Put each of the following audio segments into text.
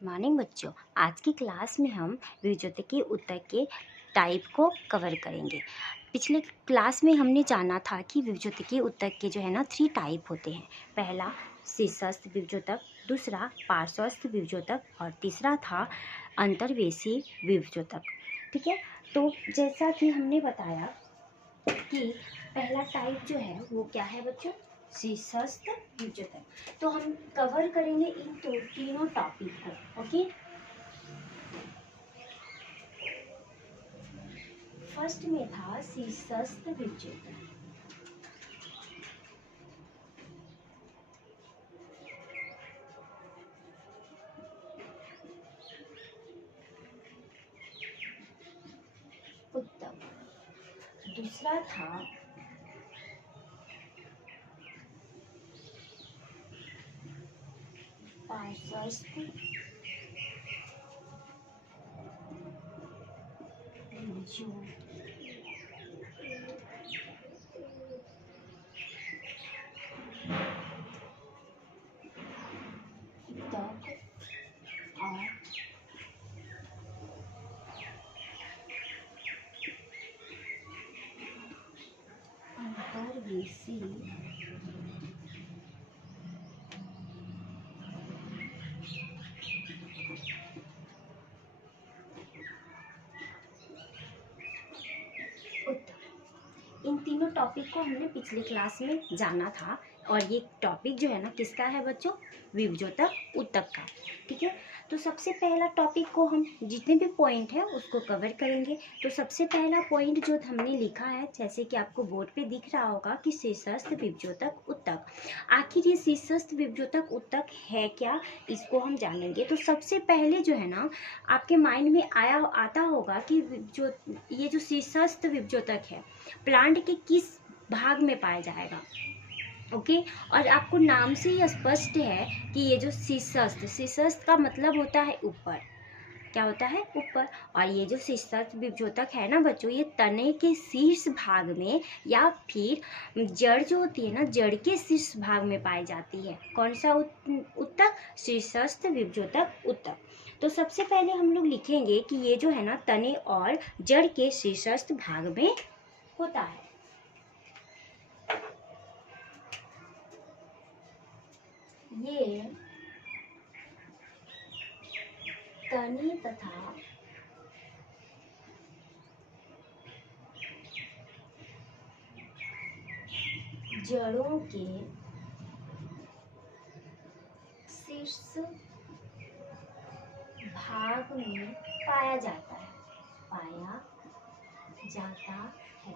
Morning बच्चों। आज की क्लास में हम विभज्योति उत्तर के टाइप को कवर करेंगे। पिछले क्लास में हमने जाना था कि विभज्योति उत्तर के जो है ना 3 टाइप होते हैं। पहला शीर्षस्थ विभज्योतक, दूसरा पार्श्वस्थ विभज्योतक और तीसरा था अंतर्वेशी विभज्योतक। ठीक है, तो जैसा कि हमने बताया कि पहला टाइप जो है वो क्या है बच्चों, शीर्षस्थ विभज्योतक। तो हम कवर करेंगे इन तीनों टॉपिक को। ओके, फर्स्ट में था शीर्षस्थ विभज्योतक। उत्तम। दूसरा था पार्श्वस्थ विभज्योतक। और अंतर्वेशी उत्तम। इन तीनों टॉपिक को हमने पिछले क्लास में जाना था और ये टॉपिक जो है ना किसका है बच्चों, विभज्योतक उत्तक का। ठीक है, तो सबसे पहला टॉपिक को हम जितने भी पॉइंट है उसको कवर करेंगे। तो सबसे पहला पॉइंट जो हमने लिखा है, जैसे कि आपको बोर्ड पे दिख रहा होगा कि शीर्षस्थ विभज्योतक उत्तक। आखिर ये शीर्षस्थ विभज्योतक उत्तक है क्या, इसको हम जानेंगे। तो सबसे पहले जो है ना आपके माइंड में आता होगा कि जो ये जो शीर्षस्थ विभज्योतक है प्लांट के किस भाग में पाया जाएगा। ओके, और आपको नाम से ही स्पष्ट है कि ये जो शीर्षस्थ का मतलब होता है ऊपर। क्या होता है, ऊपर। और ये जो शीर्षस्थ विभज्योतक है ना बच्चों, ये तने के शीर्ष भाग में या फिर जड़ जो होती है ना, जड़ के शीर्ष भाग में पाई जाती है। कौन सा उत्तक, शीर्षस्थ विभज्योतक उत्तक। तो सबसे पहले हम लोग लिखेंगे कि ये जो है ना तने और जड़ के शीर्षस्थ भाग में होता है। ये तने तथा जड़ों के शीर्ष भाग में पाया जाता है, पाया जाता है।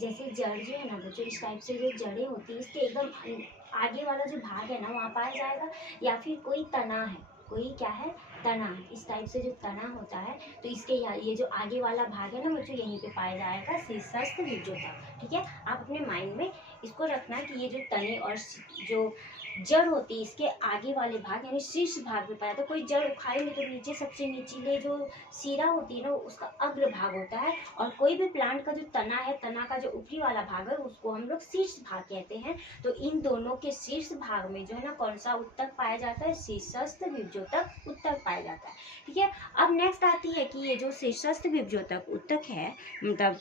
जैसे जड़ जो है ना बच्चों, इस टाइप से जो जड़ें होती है इसके एकदम आगे वाला जो भाग है ना वहाँ पाया जाएगा, या फिर कोई तना है, कोई क्या है, तना है। इस टाइप से जो तना होता है तो इसके ये जो आगे वाला भाग है ना बच्चों, यहीं पे पाया जाएगा शीर्षस्थ विभज्योतक। ठीक है, आप अपने माइंड में इसको रखना कि ये जो तने और जो जड़ होती है इसके आगे वाले भाग यानी शीर्ष भाग में पाया। तो कोई जड़ उखाड़ेंगे तो नीचे सबसे निचले जो सिरा होती है ना उसका अग्र भाग होता है, और कोई भी प्लांट का जो तना है, तना का जो ऊपरी वाला भाग है उसको हम लोग शीर्ष भाग कहते हैं। तो इन दोनों के शीर्ष भाग में जो है ना कौन सा उत्तक पाया जाता है, शीर्षस्थ विभज्योतक उत्तक पाया जाता है। ठीक है, अब नेक्स्ट आती है कि ये जो शीर्षस्थ विभज्योतक उत्तक है, मतलब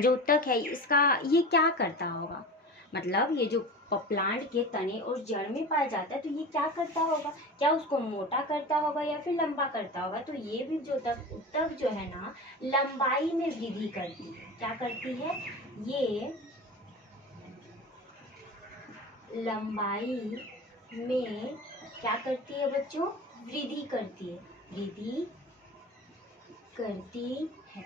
जो उत्तक है इसका ये क्या करता होगा। मतलब ये जो प्लांट के तने और जड़ में पाया जाता है तो ये क्या करता होगा, क्या उसको मोटा करता होगा या फिर लंबा करता होगा। तो ये भी जो उत्तक जो है ना लंबाई में वृद्धि करती है। क्या करती है, ये लंबाई में क्या करती है बच्चों, वृद्धि करती है, वृद्धि करती है।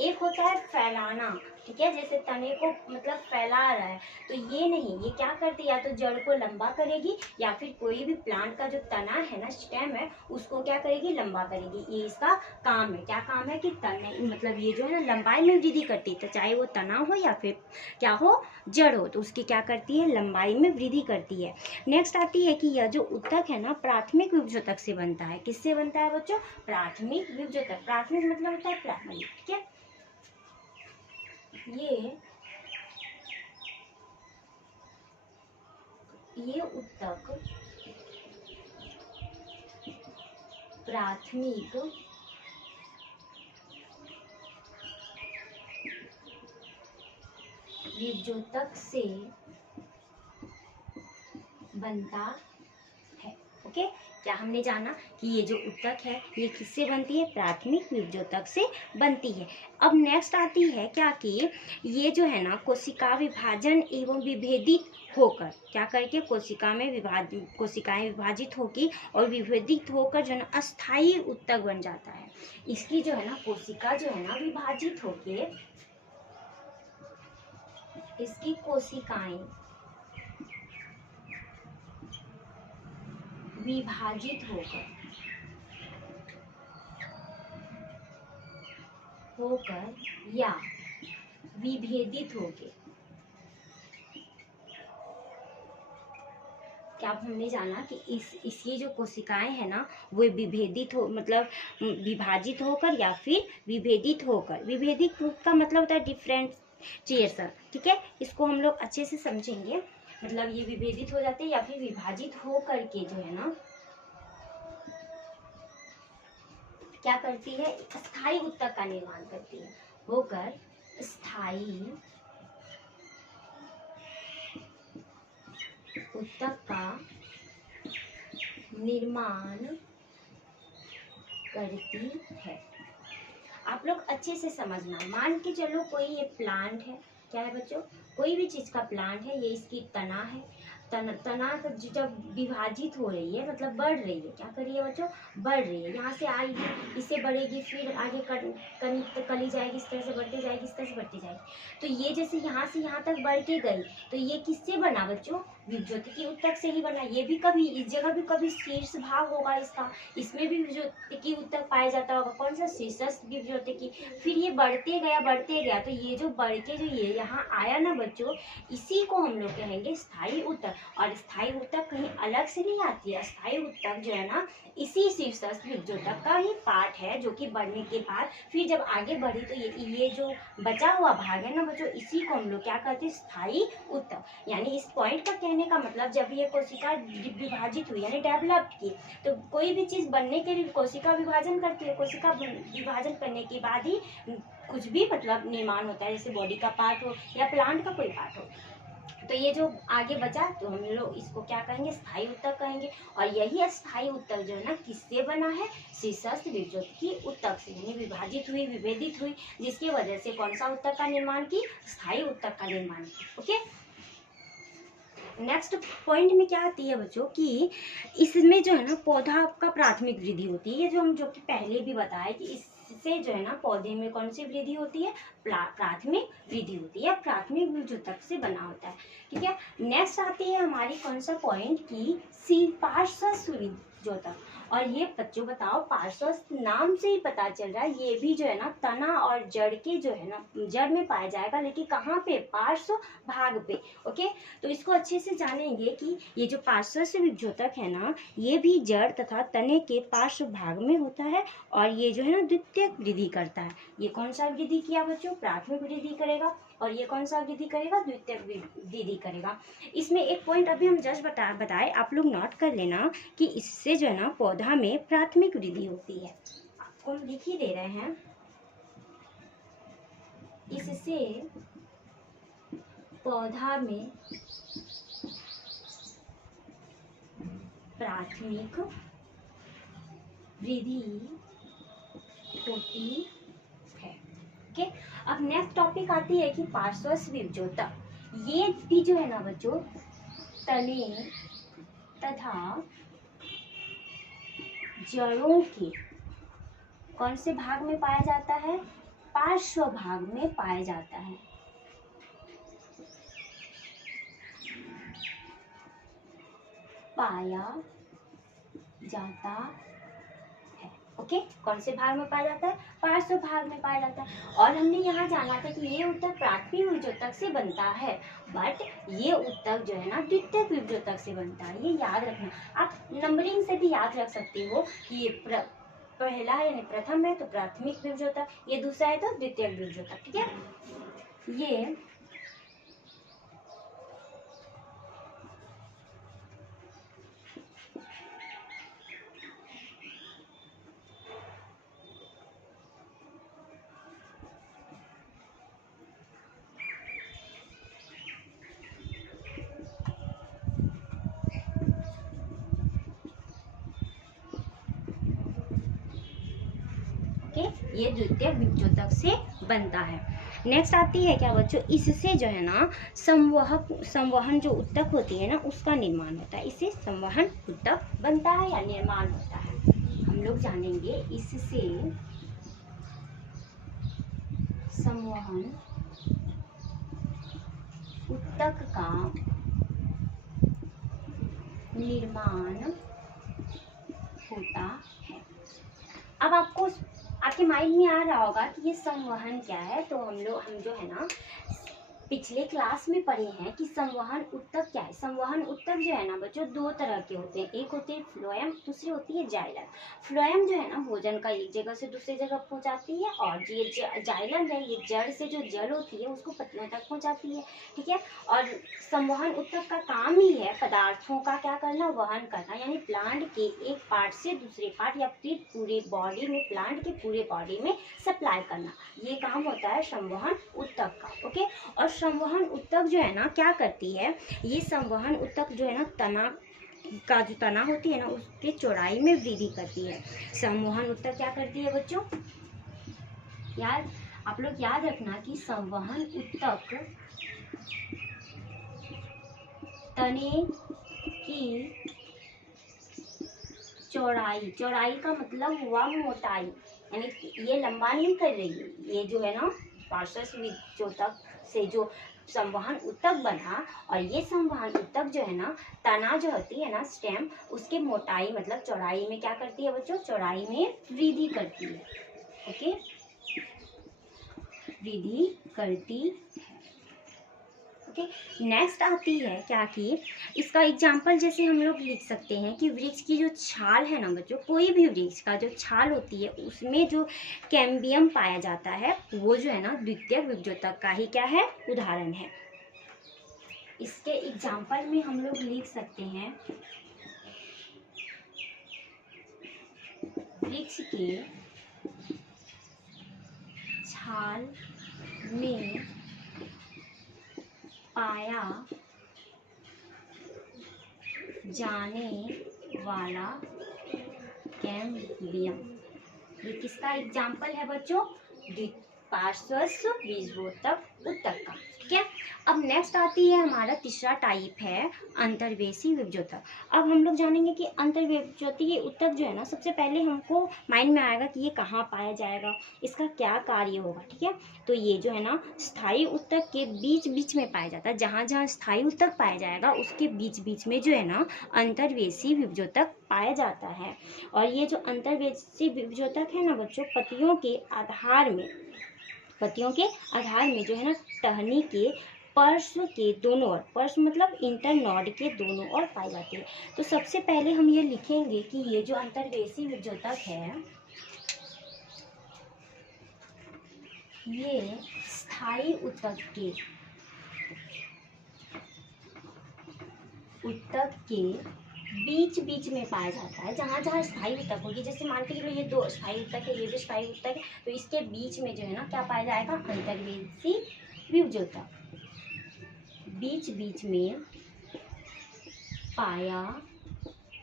एक होता है फैलाना, ठीक है, जैसे तने को मतलब फैला रहा है, तो ये नहीं, ये क्या करती है, या तो जड़ को लंबा करेगी या फिर कोई भी प्लांट का जो तना है ना, स्टेम है, उसको क्या करेगी, लंबा करेगी। ये इसका काम है। क्या काम है कि तने मतलब ये जो है ना लंबाई में वृद्धि करती है, तो चाहे वो तना हो या फिर क्या हो, जड़ हो, तो उसकी क्या करती है, लंबाई में वृद्धि करती है। नेक्स्ट आती है कि यह जो उत्तक है ना प्राथमिक विभज्योतक से बनता है। किससे बनता है बच्चों, प्राथमिक विभज्योतक। प्राथमिक मतलब होता है प्राइमरी। ठीक है, ये उत्तक प्राथमिक विभजोतक से बनता है। ओके, क्या हमने जाना कि ये जो उत्तक है ये किससे बनती है? प्राथमिक विभजोतक से बनती है। अब नेक्स्ट आती है क्या कि ये जो है ना कोशिका विभाजन एवं विभेदित होकर क्या करके कोशिकाएं विभाजित होगी और विभेदित होकर जो है ना अस्थायी उत्तक बन जाता है। इसकी जो है ना कोशिका जो है ना विभाजित होके इसकी कोशिकाएं विभाजित होकर या विभेदित होके क्या हमने जाना कि इसकी जो कोशिकाएं है ना वो विभेदित हो मतलब विभाजित होकर या फिर विभेदित होकर। विभेदित का मतलब होता है डिफरेंशिएशन। ठीक है, इसको हम लोग अच्छे से समझेंगे। मतलब ये विभेदित हो जाते हैं या फिर विभाजित हो करके जो है ना क्या करती है? स्थायी उत्तक का निर्माण करती है। होकर स्थायी उत्तक का निर्माण करती है। आप लोग अच्छे से समझना। मान के चलो कोई ये प्लांट है, क्या है बच्चों? कोई भी चीज का प्लांट है, ये इसकी तना है। तना जब विभाजित हो रही है मतलब बढ़ रही है, क्या कर रही है बच्चों? बढ़ रही है। यहाँ से आएगी, इससे बढ़ेगी, फिर आगे कली जाएगी, इस तरह से बढ़ती जाएगी, इस तरह से बढ़ती जाएगी। तो ये जैसे यहाँ से यहाँ तक बढ़ के गई, तो ये किससे बना बच्चों? विभज्योतिकी उत्तक से ही बना। ये भी कभी इस जगह भी कभी शीर्ष भाग होगा इसका, इसमें भी विभज्योतिकी उत्तक पाया जाता होगा। कौन सा? शीर्षस्थ विभज्योतिकी। फिर ये बढ़ते गया, तो ये जो बढ़ के जो ये यहाँ आया ना बच्चों, इसी को हम लोग कहेंगे स्थायी उत्तक। और स्थायी उत्तक कहीं अलग से नहीं आती है। स्थायी उत्तक जो है ना इसी शीर्षस्थ विभज्योतक का ही पार्ट है, जो कि बढ़ने के बाद फिर जब आगे बढ़ी तो ये जो बचा हुआ भाग है ना बच्चों, इसी को हम लोग क्या कहते हैं? स्थायी उत्तक। यानी इस पॉइंट का कहने का मतलब जब ये कोशिका विभाजित हुई यानी डेवलप की, तो कोई भी चीज बनने के लिए कोशिका विभाजन करती है। कोशिका विभाजन करने के बाद ही कुछ भी मतलब निर्माण होता है, जैसे बॉडी का पार्ट हो या प्लांट का कोई पार्ट हो। तो ये जो आगे बचा तो हम लोग इसको क्या कहेंगे? स्थायी उत्तक कहेंगे। और यही स्थायी उत्तक जो है ना किससे बना है? शीर्षस्थ विभज्योतिकी उत्तक से, यानी विभाजित हुई, विभेदित हुई, जिसकी वजह से कौन सा उत्तक का निर्माण की? स्थायी उत्तक का निर्माण की। ओके, नेक्स्ट पॉइंट में क्या आती है बच्चों कि इसमें जो है ना पौधा का प्राथमिक वृद्धि होती है। ये जो कि पहले भी बताया कि इससे जो है ना पौधे में कौन सी वृद्धि होती है? प्राथमिक वृद्धि होती है। प्राथमिक विभज्योतक से बना होता है। ठीक है, नेक्स्ट आती है हमारी कौन सा पॉइंट की पार्श्वस्थ विभज्योतक। और ये बच्चों बताओ, पार्श्वस्थ नाम से ही पता चल रहा है ये भी जो है ना तना और जड़ के जो है ना जड़ में पाया जाएगा, लेकिन कहाँ पे? पार्श्व भाग पे। ओके, तो इसको अच्छे से जानेंगे कि ये जो पार्श्वस्थ विभज्योतक है ना ये भी जड़ तथा तने के पार्श्व भाग में होता है और ये जो है ना द्वितीयक वृद्धि करता है। ये कौन सा वृद्धि किया बच्चों? प्राथमिक वृद्धि करेगा। और ये कौन सा वृद्धि करेगा? द्वितीयक वृद्धि करेगा। इसमें एक पॉइंट अभी हम जस्ट बताए, आप लोग नोट कर लेना कि इससे जो है ना पौधा में प्राथमिक वृद्धि होती है। आपको हम लिख ही दे रहे हैं, इससे पौधा में प्राथमिक वृद्धि होती है। ओके, अब नेक्स्ट टॉपिक आती है कि पार्श्वस्थ विभज्योतक। ये भी जो है ना बच्चों तने तथा जड़ों के कौन से भाग में पाया जाता है? पार्श्व भाग में पाया जाता है। पाया जाता है। ओके, कौन से भाग में पाया जाता है? पार्श्व भाग में पाया जाता है। और हमने यहाँ जाना था कि ये उत्तक प्राथमिक विभज्योतक से बनता है, बट ये उत्तक जो है ना द्वितीयक विभज्योतक से बनता है। ये याद रखना। आप नंबरिंग से भी याद रख सकते हो कि ये पहला है यानी प्रथम है तो प्राथमिक विभज्योतक, ये दूसरा है तो द्वितीयक विभज्योतक। ठीक है, ये ओके, ये द्वितीयक विभज्योतक से बनता है। नेक्स्ट आती है क्या बच्चों, इससे जो है ना संवहन जो उत्तक होती है ना उसका निर्माण होता है, इससे संवहन उत्तक बनता है या निर्माण होता है। हम लोग जानेंगे इससे संवहन उत्तक का निर्माण होता है। अब आपके माइंड में आ रहा होगा कि ये संवहन क्या है, तो हम जो है ना पिछले क्लास में पढ़े हैं कि संवहन उत्तक क्या है। संवहन उत्तक जो है ना बच्चों दो तरह के होते हैं, एक होते हैं फ्लोएम, दूसरी होती है जाइलम। फ्लोएम जो है ना भोजन का एक जगह से दूसरी जगह पहुंचाती है, और ये जाइलम है ये जड़ से जो जल होती है उसको पत्तियों तक पहुंचाती है, ठीक है। और संवहन उत्तक का काम ही है पदार्थों का क्या करना, वहन करना, यानी प्लांट के एक पार्ट से दूसरे पार्ट या फिर पूरे बॉडी में, प्लांट के पूरे बॉडी में सप्लाई करना, ये काम होता है संवहन उत्तक का, ओके। और संवहन उत्तक जो है ना क्या करती है, ये संवहन उत्तक जो है ना तना का जो तना होती है ना उसके चौड़ाई में वृद्धि करती है। संवहन उत्तक क्या करती है बच्चों, यार आप लोग याद रखना कि संवहन उत्तक तने की चौड़ाई का मतलब हुआ मोटाई, यानी ये लंबा नहीं कर रही है, ये जो है ना पार्श्व विभज्योतक से जो संवहन उत्तक बना, और ये संवहन उत्तक जो है ना तना जो होती है ना स्टेम, उसके मोटाई मतलब चौड़ाई में क्या करती है बच्चों, चौड़ाई में वृद्धि करती है, ओके, वृद्धि करती है, ओके। नेक्स्ट आती है क्या कि इसका एग्जाम्पल जैसे हम लोग लिख सकते हैं कि वृक्ष की जो छाल है ना बच्चों, कोई भी वृक्ष का जो छाल होती है उसमें जो कैम्बियम पाया जाता है वो जो है ना द्वितीयक विभज्योतक का ही क्या है, उदाहरण है। इसके एग्जाम्पल में हम लोग लिख सकते हैं वृक्ष के छाल में पाया जाने वाला कैम्बियम, ये किसका एग्जाम्पल है बच्चों, पार्श्व विभज्योतक उत्तक का, ठीक है। अब नेक्स्ट आती है हमारा तीसरा टाइप है अंतर्वेशी विभज्योतक। अब हम लोग जानेंगे कि अंतर्विभज्योतीय उत्तक जो है ना सबसे पहले हमको माइंड में आएगा कि ये कहाँ पाया जाएगा, इसका क्या कार्य होगा, ठीक है। तो ये जो है ना स्थायी उत्तक के बीच बीच में पाया जाता है, जहाँ जहाँ स्थायी उत्तक पाया जाएगा उसके बीच बीच में जो है ना अंतर्वेशी विभज्योतक पाया जाता है। और ये जो अंतर्वेशी विभज्योतक है ना बच्चों पत्तियों के आधार में जो है ना टहनी के पार्श्व के दोनों ओर, पार्श्व मतलब इंटरनोड के दोनों ओर पाई जाती है। तो सबसे पहले हम ये लिखेंगे कि ये जो अंतर्वेशी विभज्योतक है ये स्थायी उत्तक के बीच बीच में पाया जाता है, जहाँ जहाँ स्थायी उत्तक होगी, जैसे मान के चलो ये दो स्थायी उत्तक है, ये भी स्थायी उत्तक है, तो इसके बीच में जो है ना क्या पाया जाएगा, अंतर्वेशी विभज्योतक बीच बीच में पाया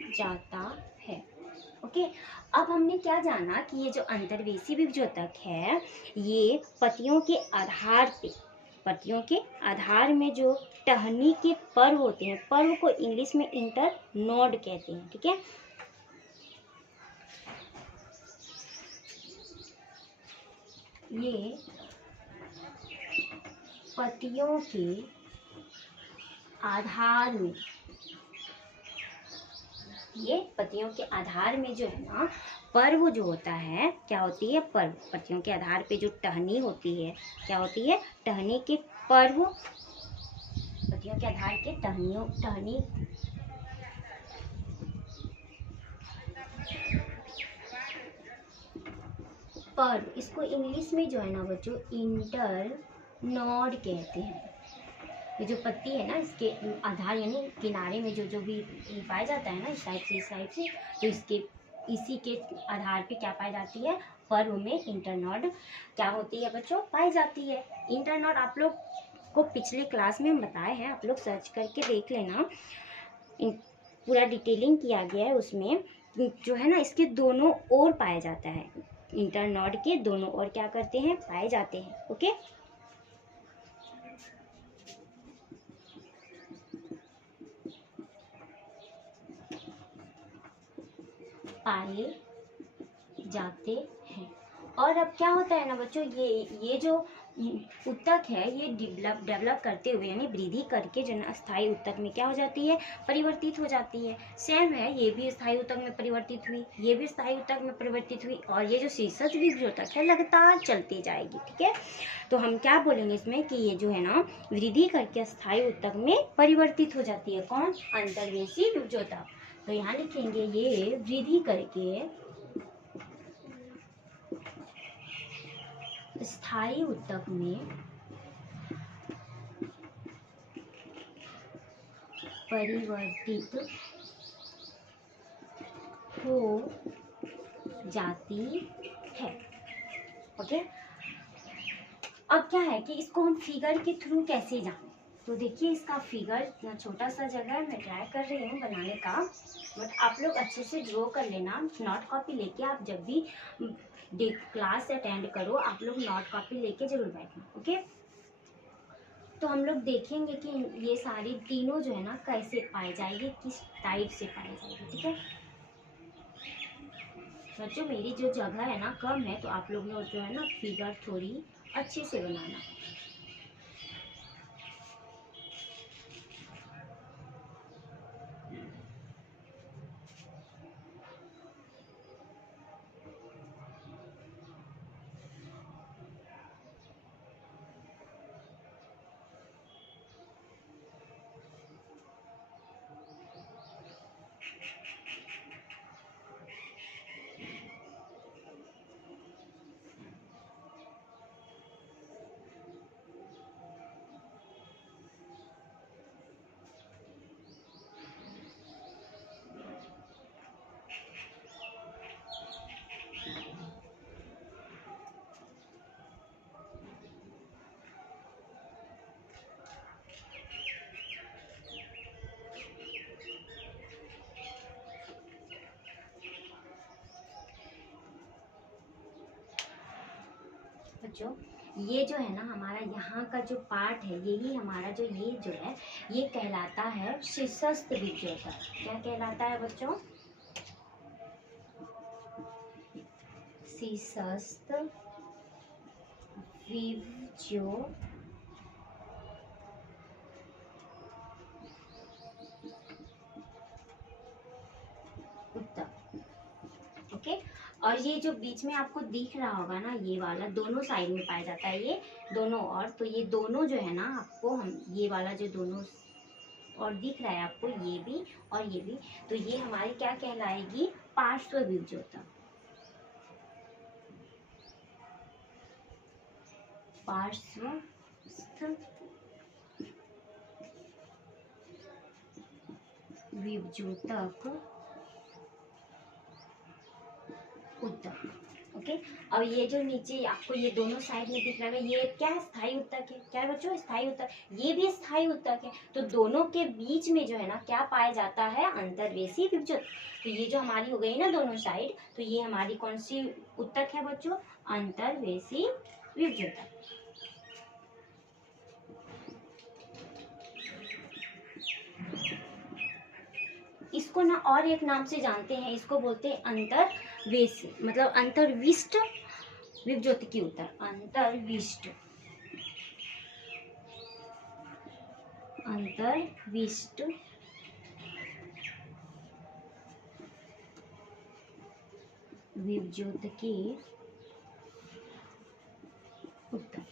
जाता है, ओके। अब हमने क्या जाना कि ये जो अंतर्वेशी विभज्योतक है ये पत्तियों के आधार में जो टहनी के पर्व होते हैं, पर्व को इंग्लिश में इंटरनोड कहते हैं, ठीक है। ये पत्तियों के आधार में जो है ना पर्व जो होता है, क्या होती है पर्व, पत्तियों के आधार पे जो टहनी होती है क्या होती है, टहनी के पर्व, पत्तियों के आधार के टहनी पर्व, इसको इंग्लिश में जो है ना बच्चों इंटरनोड कहते हैं। ये जो पत्ती है ना इसके आधार यानी किनारे में जो भी पाया जाता है ना इस साइड से, तो इसी के आधार पे क्या पाई जाती है, पर्व में इंटरनोड क्या होती है बच्चों, पाई जाती है। इंटरनोड आप लोग को पिछले क्लास में हम बताए हैं, आप लोग सर्च करके देख लेना, पूरा डिटेलिंग किया गया है उसमें, जो है ना इसके दोनों ओर पाया जाता है, इंटरनॉड के दोनों ओर क्या करते हैं, पाए जाते हैं। ओके, पाए जाते हैं। और अब क्या होता है ना बच्चों, ये जो उत्तक है ये डेवलप करते हुए यानी वृद्धि करके जो ना स्थायी उत्तक में क्या हो जाती है, परिवर्तित हो जाती है। सेम है, ये भी स्थायी उत्तक में परिवर्तित हुई, ये भी स्थायी उत्तक में परिवर्तित हुई, और ये जो शीर्षस्थ विभजोतक है लगातार चलती जाएगी। ठीक है, तो हम क्या बोलेंगे इसमें कि ये जो है ना वृद्धि करके स्थायी उत्तक में परिवर्तित हो जाती है। कौन, अंतर्वेशी विभजोतक। तो यहाँ लिखेंगे ये वृद्धि करके स्थायी उत्तक में परिवर्तित हो जाती है। ओके, अब क्या है कि इसको हम फिगर के थ्रू कैसे जानें, तो देखिए इसका फिगर छोटा सा जगह मैं ट्राई कर रही हूँ बनाने का, बट आप लोग अच्छे से ड्रॉ कर लेना। नोट कॉपी लेके आप जब भी क्लास अटेंड करो, आप लोग नोट कॉपी लेके जरूर बैठना। ओके, तो हम लोग देखेंगे कि ये सारी तीनों जो है ना कैसे पाए जाएंगे, किस टाइप से पाए जाएंगे। ठीक है बच्चों, मेरी जो जगह है ना कम है, तो आप लोग जो है ना फिगर थोड़ी अच्छे से बनाना। बच्चों, ये जो है ना हमारा यहाँ का जो पार्ट है, यही हमारा जो ये जो है ये कहलाता है शीर्षस्थ विभजोतक। क्या कहलाता है बच्चों, शीर्षस्थ विभजोतक। ओके, और ये जो बीच में आपको दिख रहा होगा ना ये वाला, दोनों साइड में पाया जाता है ये दोनों और, तो ये दोनों जो है ना आपको हम ये वाला जो दोनों और दिख रहा है आपको, ये भी और ये भी, तो ये हमारी क्या कहलाएगी, पार्श्व विभजोतक। पार्श्वस्थ विभजोतक उत्तक। ओके, अब ये जो नीचे आपको ये दोनों साइड में दिख रहा है, ये क्या है, स्थायी उत्तक है। क्या है बच्चों, स्थायी उत्तक। ये भी स्थायी उत्तक है, तो दोनों के बीच में जो है ना क्या पाया जाता है, अंतर्वेशी विभजोतक। तो ये जो हमारी हो गई ना दोनों साइड, तो ये हमारी कौन सी उत्तक है बच्चों, अंतर्वेशी विभजोतक। इसको ना और एक नाम से जानते हैं, इसको बोलते हैं अंतर्वेशी, मतलब अंतर्विष्ट विभजोतकी उत्तक। अंतर्विष्ट विभजोतकी उत्तक।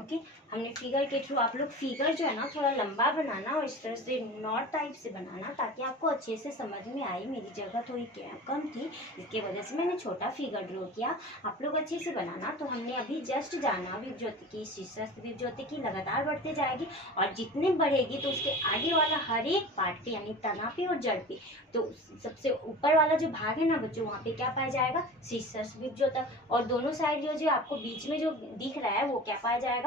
ओके, हमने फिगर के थ्रू, आप लोग फिगर जो है ना थोड़ा लंबा बनाना और इस तरह से नॉट टाइप से बनाना, ताकि आपको अच्छे से समझ में आए। मेरी जगह थोड़ी कम थी, इसके वजह से मैंने छोटा फिगर ड्रॉ किया। आप लोग अच्छे से बनाना। तो हमने अभी जस्ट जाना विभजोतकी, शीर्षस्थ विभजोतकी लगातार बढ़ते जाएगी, और जितने बढ़ेगी तो उसके आगे वाला हर एक पार्ट पे यानी तना पे और जड़ पे, तो सबसे ऊपर वाला जो भाग है ना बच्चों, वहाँ पे क्या पाया जाएगा, शीर्षस्थ विभजोतक, और दोनों साइड जो आपको बीच में जो दिख रहा है वो क्या पाया जाएगा,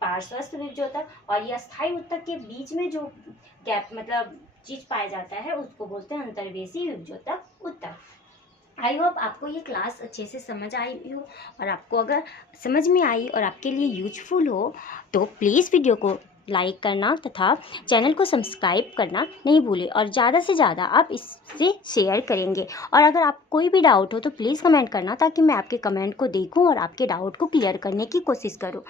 पार्श्वस्थ विभजोतक। और यह स्थायी उत्तक के बीच में जो गैप मतलब चीज पाया जाता है उसको बोलते हैं अंतर्वेशी विभजोतक उत्तक। आई होप आपको ये क्लास अच्छे से समझ आई हो, और आपको अगर समझ में आई और आपके लिए यूजफुल हो तो प्लीज़ वीडियो को लाइक करना तथा चैनल को सब्सक्राइब करना नहीं भूलें, और ज़्यादा से ज़्यादा आप इससे शेयर करेंगे। और अगर आप कोई भी डाउट हो तो प्लीज़ कमेंट करना, ताकि मैं आपके कमेंट को देखूं और आपके डाउट को क्लियर करने की कोशिश करूं।